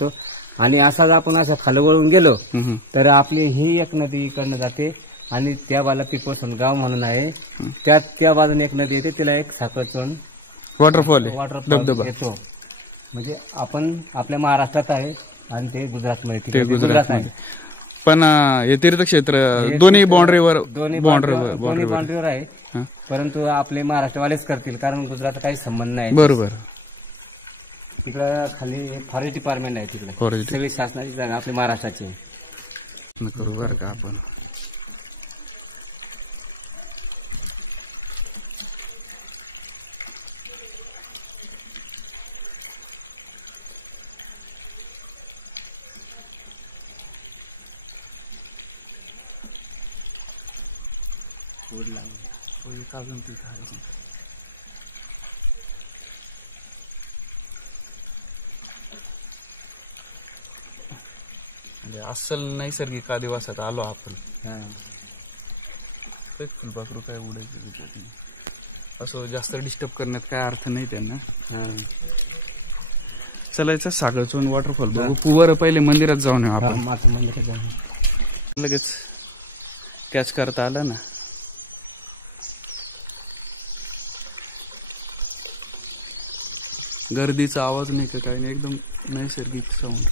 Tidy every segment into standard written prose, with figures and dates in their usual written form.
तो आणि असा आपण अशा खाली वळून गेलो तर आपली ही एक नदी इकडनं जाते आणि त्या बाजूला पिपळसण गाव म्हणून आहे त्या बाजूने एक नदी येते तिला एक साखळचोंड वॉटरफॉल वॉटरफॉल येतो. म्हणजे आपण आपल्या महाराष्ट्रात आहे आणि ते गुजरातमध्ये गुजरात आहे. पण हे तीर्थक्षेत्र दोन्ही बाउंड्रीवर बाउंड्रीवर आहे. परंतु आपले महाराष्ट्रवालेच करतील कारण गुजरात काही संबंध नाही. बरोबर. तिकडं खाली फॉरेस्ट डिपार्टमेंट आहे. तिकडे सगळी शासनाची जागा आपली महाराष्ट्राची करू बरं का आपण. अजून तिथं म्हणजे अस्सल नैसर्गिक आदिवासात आलो आपण. फुलपाखरू काय उडायचं असं जास्त डिस्टर्ब करण्यात काय अर्थ नाही त्यांना. चलायचं सागरचोंड वॉटरफॉल बघू. पुवर पहिले मंदिरात जाऊन येऊ आपण. मंदिरात जाऊन लगेच कॅच करता आला ना. गर्दीचा आवाज नाही का काही नाही एकदम नैसर्गिक साऊंड.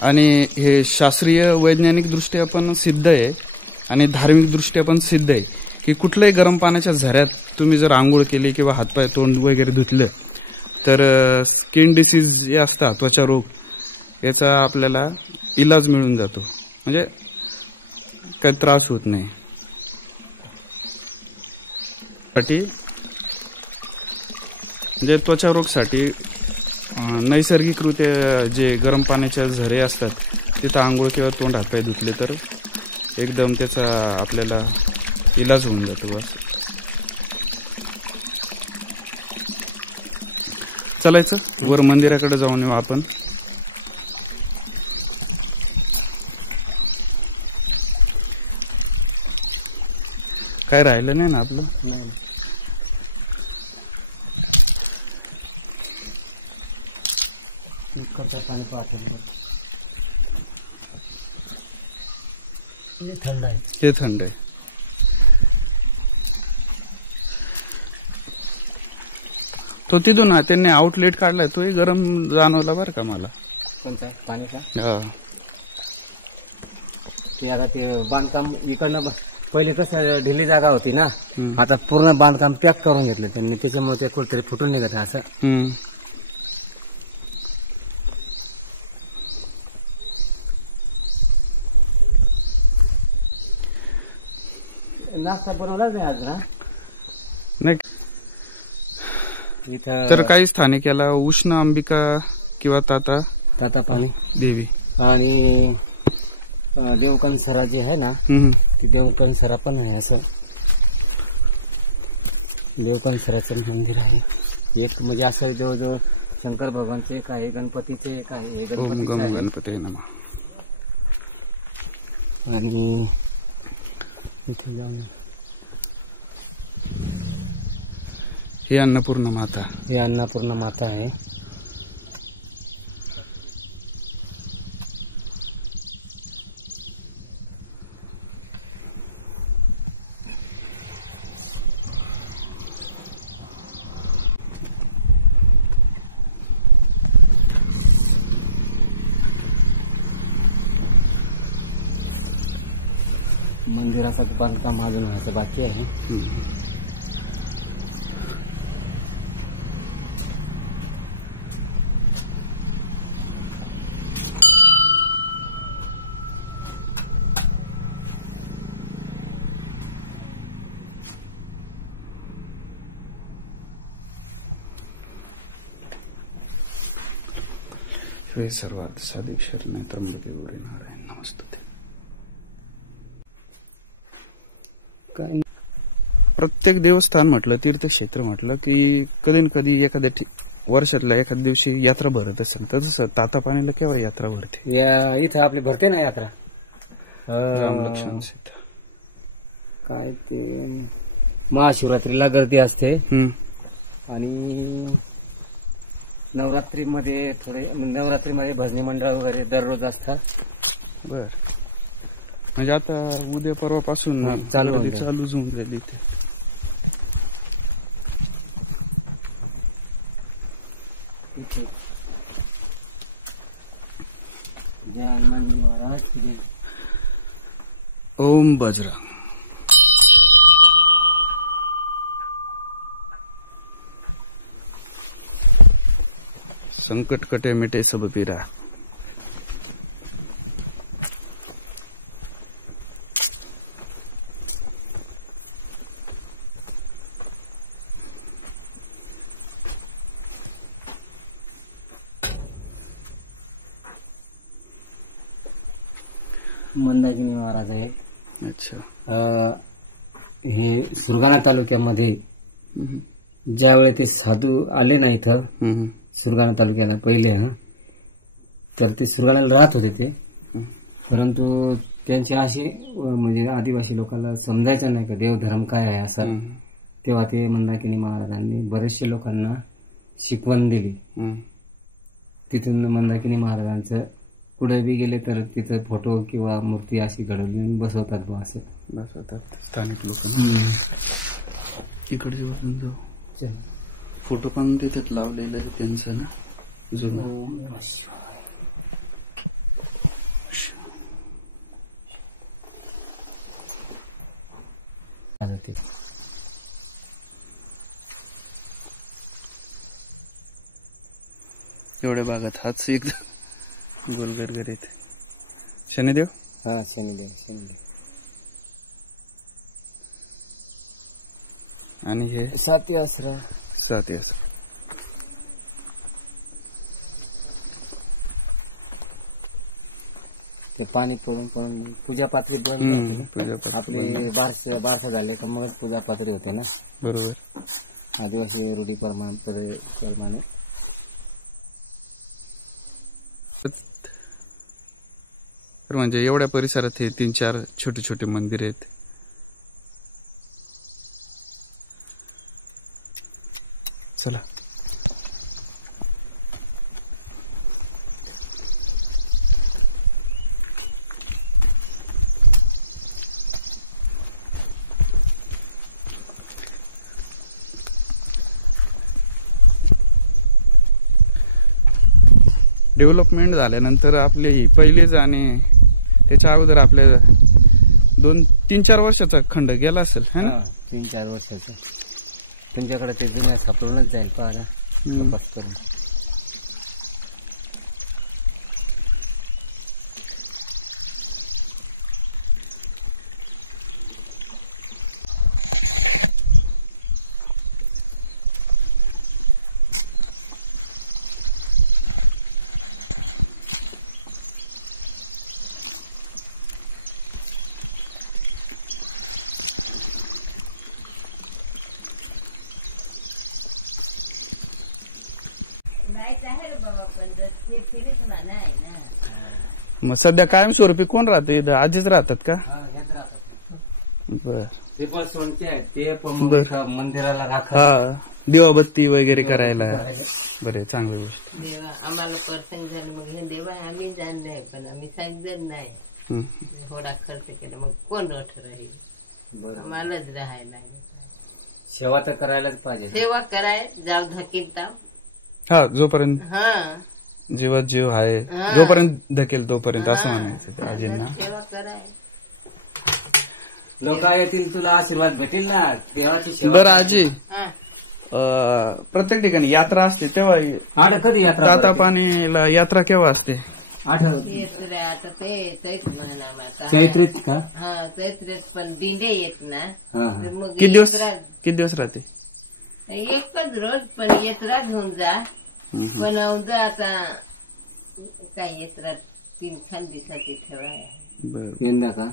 आणि हे शास्त्रीय वैज्ञानिक दृष्ट्या पण सिद्ध आहे आणि धार्मिक दृष्ट्या पण सिद्ध आहे की कुठल्याही गरम पाण्याच्या झऱ्यात तुम्ही जर आंघोळ केली किंवा हातपाय तोंड वगैरे धुतलं तर स्किन डिसीज जे असतात त्वचा रोग याचा आपल्याला इलाज मिळून जातो. म्हणजे काही त्रास होत नाही. म्हणजे त्वचा रोगसाठी नैसर्गिकरित्या जे गरम पाण्याच्या झरे असतात तिथं आंघोळ किंवा तोंड हातपाय धुतले तर एकदम त्याचा आपल्याला इलाज होऊन जातो. बस चलायचं वर मंदिराकडे जाऊन येऊ आपण. काय राहिलं नाही ना आपलं. पाणी पाहतो थंड आहे. हे थंड आहे. तो तिथून त्यांनी आउटलेट काढलाय तोही गरम जाणवला बरं का मला. कोणता पाण्याचा. ते आता ते बांधकाम इकडनं पहिले कसं ढिली जागा होती ना. आता पूर्ण बांधकाम पॅक करून घेतलं त्यांनी त्याच्यामुळे ते कुठेतरी फुटून निघत असं. नाश्ता बनवलाच नाही आज ना. नाही इथं तर काही स्थानिक याला उष्ण अंबिका किंवा ताता पाणी देवी आणि देवकणसरा जे आहे ना ती देवकणसरा पण आहे. असं देवकणसराचं मंदिर आहे एक. म्हणजे असं जवळजवळ शंकर भगवानचे एक आहे गणपतीचे एक आहे. गणपती नमः. आणि इथे जाऊन ही अन्नपूर्णा माता. ही अन्नपूर्णा माता आहे. मंदिराचं बांधकाम अजून व्हायचं बाकी आहे. श्री सर्वात साधिक शरणे त्र्यंबके गौरी नारायण नमस्तुते. प्रत्येक देवस्थान म्हटलं तीर्थक्षेत्र म्हटलं की कधी न कधी एखाद्या वर्षातल्या एखाद्या दिवशी यात्रा भरत असेल तर तसं तातापानीला केव्हा यात्रा भरते? इथं आपली भरते ना यात्रा रामलक्ष्मण सीता. काय ते महाशिवरात्रीला गर्दी असते आणि नवरात्रीमध्ये भजनी मंडळ वगैरे दररोज असतात. बर, म्हणजे आता उद्या परवापासून चालू होऊन जाईल इथे. जय हनुमान महाराज. ओम बजरंग. संकट कटे मिटे सब पीरा. मंदाकिनी महाराज आहे. अच्छा. हे सुरगाणा तालुक्यामध्ये ज्यावेळी ते साधू आले ना इथं सुरगाणा तालुक्याला पहिले तर ते सुरगाणाला राहत होते ते, परंतु त्यांचे असे म्हणजे आदिवासी लोकांना समजायचं नाही का देवधर्म काय आहे असं. तेव्हा ते मंदाकिनी महाराजांनी बरेचशे लोकांना शिकवण दिली. तिथून मंदाकिनी महाराजांचं पुढे बी गेले तर तिथं फोटो किंवा मूर्ती अशी घडवली बसवतात बुवा असं बसवतात स्थानिक लोक. इकडचे वरून जाऊ, फोटो पण तिथेच लावलेलं आहे त्यांचं ना जुनं. एवढ्या भागात हाच एकदा गोलगरगरीत. शनिदेव. शनिदेव. आणि हे साती आसरा. ते पाणी पडून पूजा पात्री आपली बारसा झाले का मग पूजा पात्री होते ना. बरोबर. आदिवासी रूढी प्रमाणे. म्हणजे एवढ्या परिसरात हे 3-4 छोटे छोटे मंदिर आहेत. चला. डेव्हलपमेंट झाल्यानंतर आपली ही पहिलीच आणि त्याच्या अगोदर आपल्या 2-3-4 वर्षाचा खंड गेला असेल है ना. 3-4 वर्षाचा. तुमच्याकडे ते जुन्या सापडूनच जाईल पाहायला तपास करून. मग सध्या कायमस्वरूपी कोण राहतं इथं? आजीच राहतात का? बर. ते पण सोनचे आहेत ते मंदिराला राखा. दिवाबत्ती वगैरे करायला. बरे चांगली गोष्ट. देवा आम्हाला प्रसंग झाला मग हे देवा आम्ही जाणलंय पण आम्ही सांगितलं नाही. थोडा खर्च केला मग कोण रोठ राहील. आम्हालाच राहायला लागेल. सेवा तर करायलाच पाहिजे. सेवा कराय जाऊ धकील जोपर्यंत जीवात जीव आहे जोपर्यंत धकेल तोपर्यंत असं म्हणायचं आजींना. सेवा कराय लोक येतील तुला आशीर्वाद भेटेल ना देवाची सेवा. बरं आजी, प्रत्येक ठिकाणी यात्रा असते तेव्हा कधी यात्रा तातापानीला यात्रा केव्हा असते? आता ते चैत्रीत का? चैत्रीत पण दिंडे येत ना मग किती दिवस राहते? एकच रोज पण यात्रा घेऊन जा. पण आता काय यात्रा 3 दिवसाची ठेवाय. यंदा का?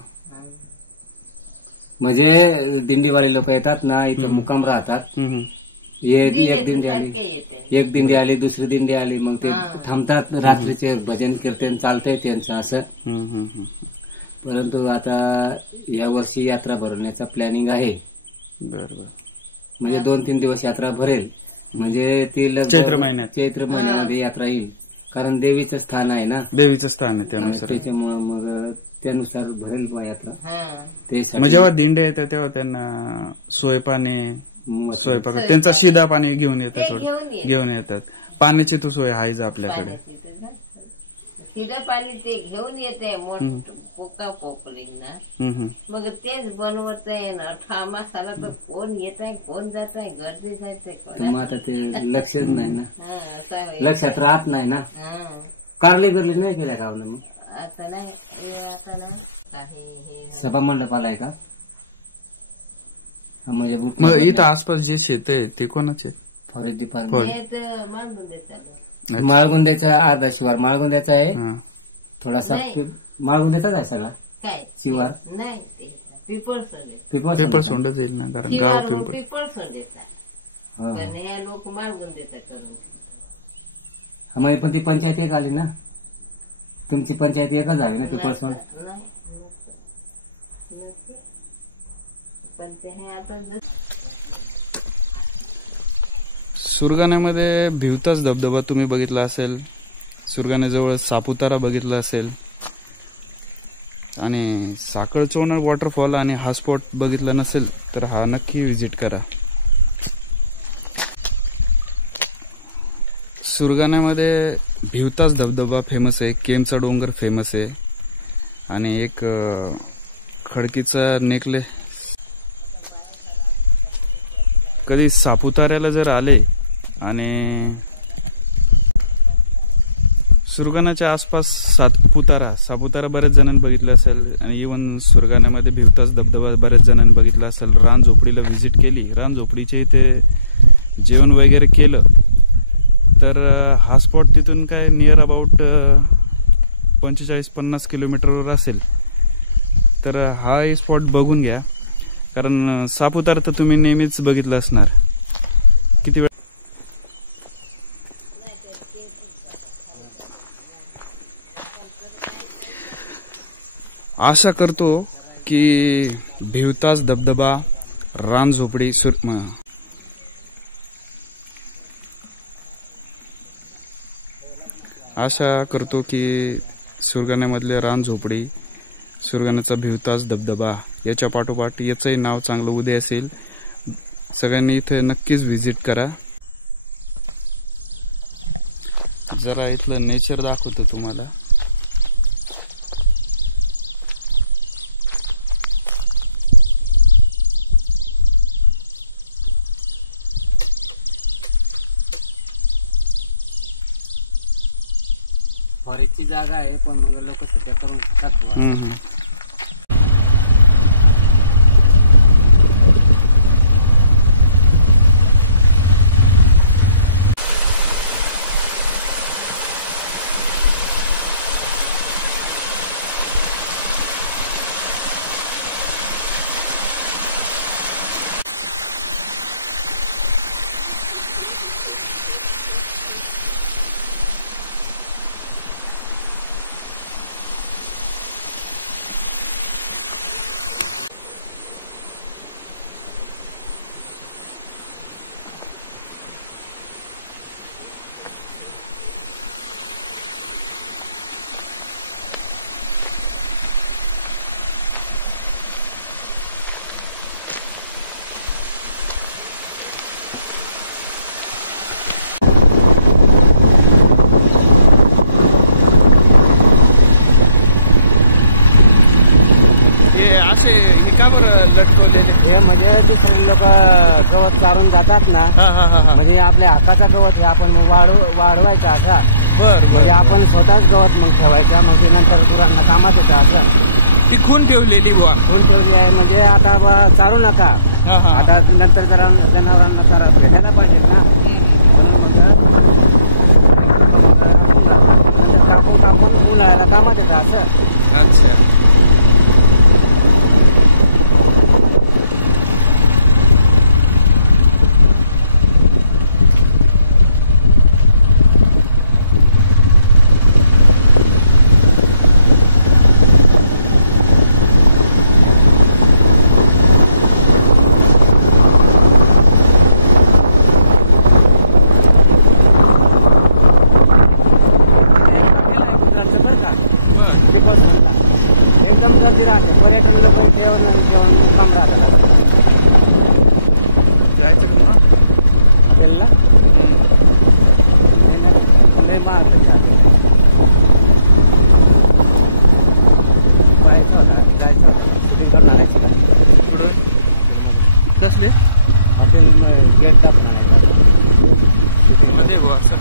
म्हणजे दिंडीवाले लोक येतात ना इथं मुक्काम राहतात एक दिंडी आली, एक दिंडी आली, दुसरी दिंडी आली, मग ते थांबतात रात्रीचे भजन कीर्तन चालतंय त्यांचं असं. परंतु आता या वर्षी यात्रा भरवण्याचा प्लॅनिंग आहे. बरोबर. म्हणजे 2-3 दिवस यात्रा भरेल, म्हणजे ती चैत्र महिन्यामध्ये यात्रा येईल, कारण देवीचं स्थान आहे ना, देवीचं स्थान आहे त्यानुसार. त्याच्यामुळे मग त्यानुसार भरेल बा यात्रा. ते मग जेव्हा दिंडे येतात तेव्हा त्यांना स्वयंपाक त्यांचा शिदा पाणी घेऊन येतात, घेऊन येतात. पाण्याची तो सोय आहेच आपल्याकडे. शिदा पाणी ते घेऊन येते मोठ पोका पोकलिंग ना, मग तेच बनवत आहे ना. ठामासाला तर कोण येत आहे कोण जात आहे, गर्दी जायचंय, मग आता ते लक्षच नाही ना, लक्षात राहत नाही ना. कारले बिरले नाही केल्या का मग? आता नाही, आता ना काही सभा मंडपाला आहे का? म्हणजे मग इथं आसपास जे शेत आहे ते कोणाचे? Forest department. माळगुंदे माळगुंद्याचा अर्धा शिवार माळगुंद्याचा आहे, थोडासा माळगुंद्याचाच आहे सगळा काय शिवार. नाही, ते पिपळ पेपर सोंडच येईल ना, कारण गाव पिपळ सोंडेचा, पण हे लोक माळगुंदेचा करून. मग पण ती पंचायत एक आली ना, तुमची पंचायत एकच झाली ना पिपळ सोंड? पण ते हे आता सुरगाण्यामध्ये भिवताच धबधबा तुम्ही बघितला असेल, सुरगाण्याजवळ सापुतारा बघितला असेल, आणि साखळचोण वॉटरफॉल आणि हा स्पॉट बघितला नसेल तर हा नक्की व्हिजिट करा. सुरगाण्यामध्ये भिवताच धबधबा फेमस आहे, केमचा डोंगर फेमस आहे, आणि एक खडकीचा नेकलेस. कधी सापुताऱ्याला जर आले आणि सुरगाण्याच्या आसपास सापुतारा बऱ्याच जणांनी बघितलं असेल, आणि इव्हन सुरगाण्यामध्ये भिवताच धबधबा बऱ्याच जणांनी बघितला असेल. रानझोपडीला व्हिजिट केली, रानझोपडीच्या इथे जेवण वगैरे केलं, तर हा स्पॉट तिथून काय नियर अबाउट 45-50 किलोमीटरवर असेल. तर हा स्पॉट बघून घ्या, कारण सापुतारा तर तुम्ही नेहमीच बघितलं असणार. किती वेळ आशा करतो की भिवताच धबधबा, रानझोपडी, आशा करतो की सुरगाण्यामधले रानझोपडी, सुरगाण्याचा भिवताच धबधबा याच्या पाठोपाठ याचंही नाव चांगलं उदय असेल. सगळ्यांनी इथे नक्कीच व्हिजिट करा. जरा इथलं नेचर दाखवतो तुम्हाला. फॉरेस्टची जागा आहे, पण मग लोक सध्या करून खातात. हे का बरं लटकवलेले? हे म्हणजे दुसरे लोक गवत चारून जातात ना, म्हणजे आपल्या हक्काचा गवत हे आपण वाढवायचा असा. म्हणजे आपण स्वतःच गवत मग ठेवायचा, मग ते नंतर गुरांना कामात येतं असं. ती खून ठेवलेली बुवा, खून ठेवली आहे. म्हणजे आता चारू नका, आता नंतर जरा जनावरांना चारा भेटायला पाहिजे ना, म्हणून मग नंतर कापून उन्हाळ्याला कामात येतं असं. अच्छा. बर एकदम गर्दी राहते. पर्यटन लोक जेवण कम राहतात. जायचं का तुला? हॉटेलला लय महाग जायचं होता. शूटिंग करणार आहे तिला. कुठं कसले हॉटेल गेट टाकणार आहे. मध्ये भाऊ असं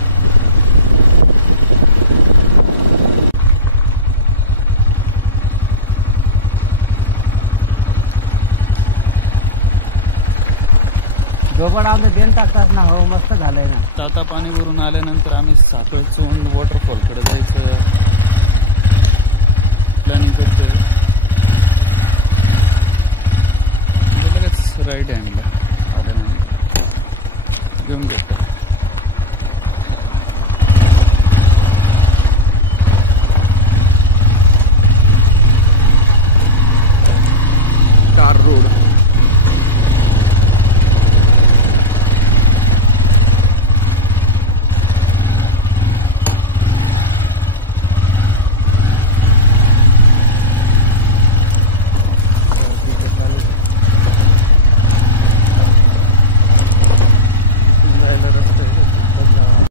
झोपडामध्ये बेन टाकतात ना. हो मस्त झालंय ना. टाटा पाणी भरून आल्यानंतर आम्ही साखळ चोंड वॉटरफॉलकडे जायचं प्लॅनिंग करतोय. लगेच राईट हँडला आल्यानंतर घेऊन घेतो.